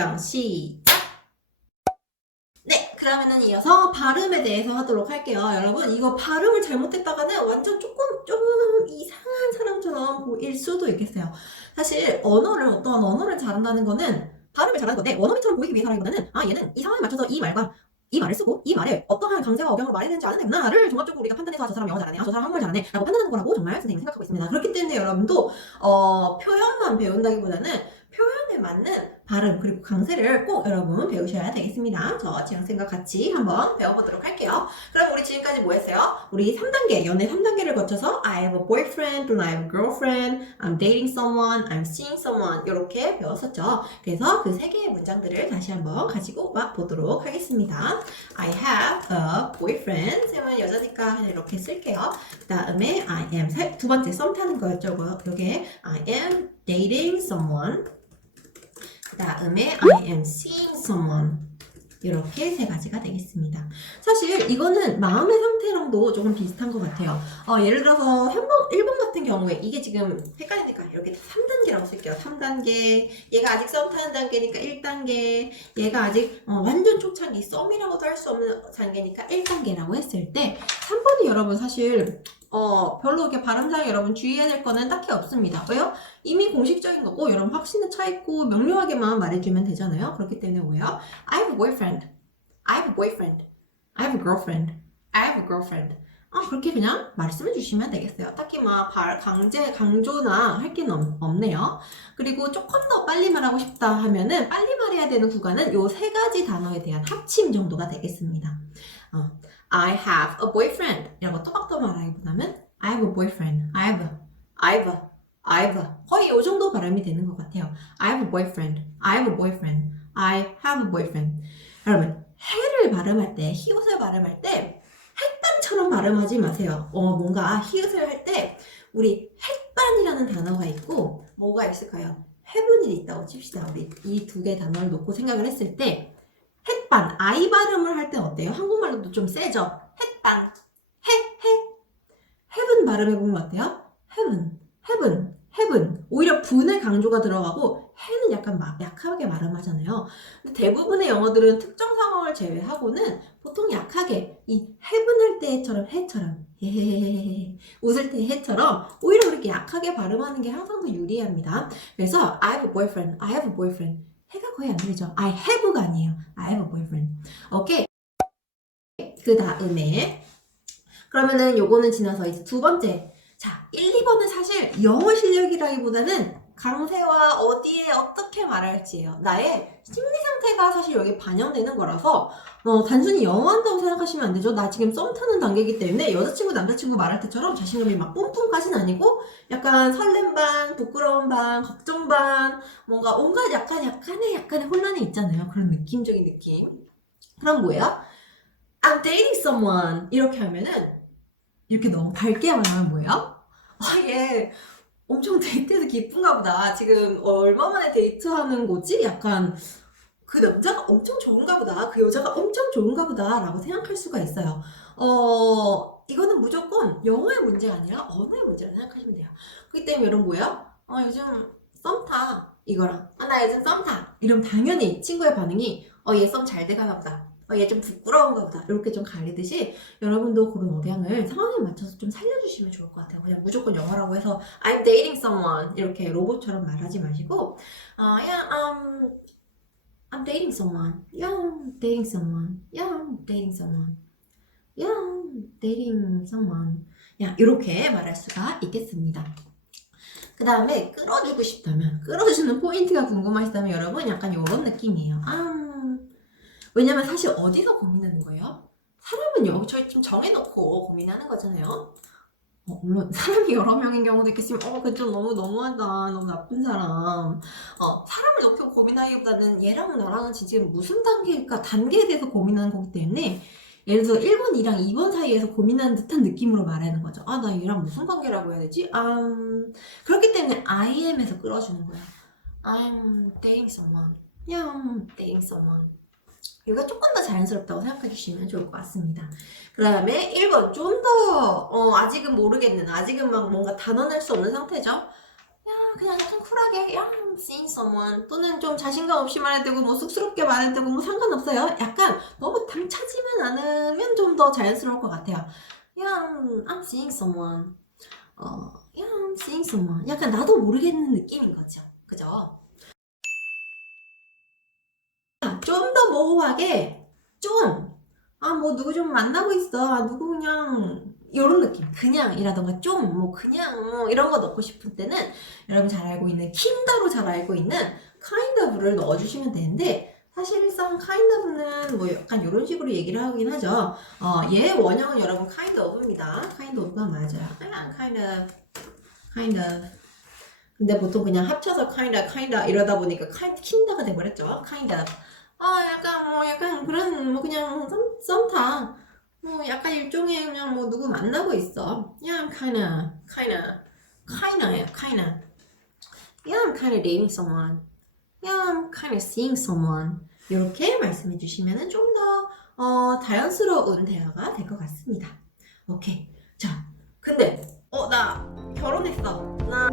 촬영 시작! 네, 그러면은 이어서 발음에 대해서 하도록 할게요. 여러분, 이거 발음을 잘못했다가는 완전 조금, 좀 이상한 사람처럼 보일 수도 있겠어요. 사실, 언어를, 어떤 언어를 잘한다는 거는 발음을 잘하는 건데, 원어민처럼 보이기 위해서라기보다는, 아, 얘는 이 상황에 맞춰서 이 말과 이 말을 쓰고 이 말에 어떠한 강세와 억양으로 말해야 되는지 아는 되구나를 종합적으로 우리가 판단해서 아, 저 사람 영어 잘하네, 아, 저 사람 한국말 잘하네 라고 판단하는 거라고 정말 선생님이 생각하고 있습니다. 그렇기 때문에 여러분도 어, 표현만 배운다기보다는 표현 에 맞는 발음 그리고 강세를 꼭 여러분 배우셔야 되겠습니다. 저 지향쌤과 같이 한번 배워보도록 할게요. 그럼 우리 지금까지 뭐 했어요? 우리 3단계, 연애 3단계를 거쳐서 I have a boyfriend, 또는 I have a girlfriend, I'm dating someone, I'm seeing someone 이렇게 배웠었죠. 그래서 그 세 개의 문장들을 다시 한번 가지고 와 보도록 하겠습니다. I have a boyfriend. 쌤은 여자니까 그냥 이렇게 쓸게요. 그 다음에 I am 세- 두 번째 썸 타는 거였죠. 이게 I am dating someone. 그 다음에 I am seeing someone. 이렇게 세 가지가 되겠습니다. 사실 이거는 마음의 상태랑도 조금 비슷한 것 같아요. 어, 예를 들어서 현번, 1번 같은 경우에 이게 지금 헷갈리니까 이렇게 3단계라고 쓸게요. 3단계. 얘가 아직 썸 타는 단계니까 1단계. 얘가 아직 어, 완전 초창기 썸이라고도 할 수 없는 단계니까 1단계라고 했을 때 3번이 여러분 사실 어, 별로 이렇게 발음상 여러분 주의해야 될 거는 딱히 없습니다. 왜요? 이미 공식적인 거고 여러분 확신에 차 있고 명료하게만 말해주면 되잖아요. 그렇기 때문에 뭐예요? I have a boyfriend. I have a boyfriend. I have a girlfriend. I have a girlfriend. 아, 그렇게 그냥 말씀해 주시면 되겠어요. 딱히 막 발- 강제, 강조나 할 게 없네요. 그리고 조금 더 빨리 말하고 싶다 하면은 빨리 말해야 되는 구간은 요 세 가지 단어에 대한 합침 정도가 되겠습니다. 어, I have a boyfriend. 이라고 또박또 말하기보다는 I have a boyfriend. I have I have I have. 거의 요 정도 발음이 되는 것 같아요. I have a boyfriend. I have a boyfriend. I have a boyfriend. 여러분, 해를 발음할 때, 히읗을 발음할 때, 햇반처럼 발음하지 마세요. 어, 뭔가 히읗을 할 때, 우리 햇반이라는 단어가 있고, 뭐가 있을까요? 해분이 있다고 칩시다. 우리 이 두 개 단어를 놓고 생각을 했을 때, 햇반, 아이 발음을 할때 어때요? 한국말로도 좀 세죠? 햇반, 해, 해. 해분 발음해보면 어때요? heaven, heaven, heaven. 오히려 분의 강조가 들어가고 해는 약간 막 약하게 발음하잖아요. 근데 대부분의 영어들은 특정 상황을 제외하고는 보통 약하게 이 heaven 할 때처럼 해처럼 헤헤헤헤 웃을 때 해처럼 오히려 그렇게 약하게 발음하는 게 항상 더 유리합니다. 그래서 I have a boyfriend, I have a boyfriend. 해가 거의 안 들리죠. I have가 아니에요. I have a boyfriend. 오케이. 그 다음에 그러면은 요거는 지나서 이제 두 번째. 자, 1, 2번은 사실 영어 실력이라기보다는 강세와 어디에 어떻게 말할지예요. 나의 심리 상태가 사실 여기 반영되는 거라서 어, 단순히 영어 한다고 생각하시면 안 되죠. 나 지금 썸 타는 단계이기 때문에 여자친구, 남자친구 말할 때처럼 자신감이 막 뿜뿜까지는 아니고 약간 설렘 반, 부끄러움 반, 걱정 반, 뭔가 온갖 약간 약간의 약간의 혼란이 있잖아요. 그런 느낌적인 느낌. 그럼 뭐야? I'm dating someone 이렇게 하면은 이렇게 너무 밝게 말하면 뭐예요? 아, 얘 엄청 데이트해서 기쁜가 보다. 지금 얼마 만에 데이트하는 거지? 약간 그 남자가 엄청 좋은가 보다. 그 여자가 엄청 좋은가 보다. 라고 생각할 수가 있어요. 어, 이거는 무조건 영어의 문제가 아니라 언어의 문제라 생각하시면 돼요. 그렇기 때문에 여러분 뭐야? 어, 요즘 썸 타. 이거랑. 아, 나 요즘 썸 타. 이러면 당연히 친구의 반응이 어, 얘 썸 잘 돼가나 보다. 어, 얘 좀 부끄러운가 보다. 이렇게 좀 가리듯이 여러분도 그런 억양을 상황에 맞춰서 좀 살려주시면 좋을 것 같아요. 그냥 무조건 영어라고 해서 I'm dating someone 이렇게 로봇처럼 말하지 마시고 어, yeah, um, I'm dating someone. Yeah, I'm dating someone. Yeah, I'm dating someone. Yeah, I'm dating someone. 야, 이렇게 말할 수가 있겠습니다. 그 다음에 끌어주고 싶다면, 끌어주는 포인트가 궁금하시다면 여러분 약간 이런 느낌이에요. 아, 왜냐면 사실 어디서 고민하는 거예요? 사람은 여기 저희 좀 정해놓고 고민하는 거잖아요. 어, 물론 사람이 여러 명인 경우도 있겠지만 어, 그좀 너무 너무하다. 너무 나쁜 사람. 어, 사람을 놓고 고민하기보다는 얘랑 나랑은 지금 무슨 단계일까? 단계에 대해서 고민하는 거기 때문에 예를 들어서 1번, 2랑 2번 사이에서 고민하는 듯한 느낌으로 말하는 거죠. 아, 나 얘랑 무슨 관계라고 해야 되지? 음, 그렇기 때문에 I am에서 끌어주는 거야. I'm dating someone. Yeah, I'm dating someone. 이거 조금 더 자연스럽다고 생각해 주시면 좋을 것 같습니다. 그 다음에 1번, 좀 더, 어, 아직은 모르겠는, 아직은 막 뭔가 단언할 수 없는 상태죠? 야, 그냥 약간 쿨하게 I'm seeing someone 또는 좀 자신감 없이 말해도 되고 뭐 쑥스럽게 말해도 되고 뭐 상관없어요. 약간 너무 당차지만 않으면 좀 더 자연스러울 것 같아요. Yeah, I'm, seeing someone. 어, yeah, I'm seeing someone. 약간 나도 모르겠는 느낌인 거죠. 그죠? 좀 더 모호하게 좀, 아, 뭐, 누구 좀 만나고 있어. 아, 누구 그냥, 요런 느낌. 그냥이라던가 좀, 뭐, 그냥, 뭐, 이런 거 넣고 싶을 때는 여러분 잘 알고 있는, 킨더로 잘 알고 있는 kind of를 넣어주시면 되는데, 사실상 kind of는 뭐 약간 이런 식으로 얘기를 하긴 하죠. 어, 얘 원형은 여러분 kind of입니다. kind of가 맞아요. 그냥 kind of, kind of. 근데 보통 그냥 합쳐서 kind of, kind of 이러다 보니까 kind, 킨더가 돼버렸죠. kind of. 아, 약간 뭐 약간 그런 뭐 그냥 썸, 썸타. 뭐 약간 일종의 그냥 뭐 누구 만나고 있어. Yeah, I'm kinda, kinda, kinda예요, kinda. Yeah, I'm kinda dating someone. Yeah, I'm kinda seeing someone. 이렇게 말씀해 주시면 좀더 어, 자연스러운 대화가 될 것 같습니다. 오케이. 자, 근데 어, 나 결혼했어. 나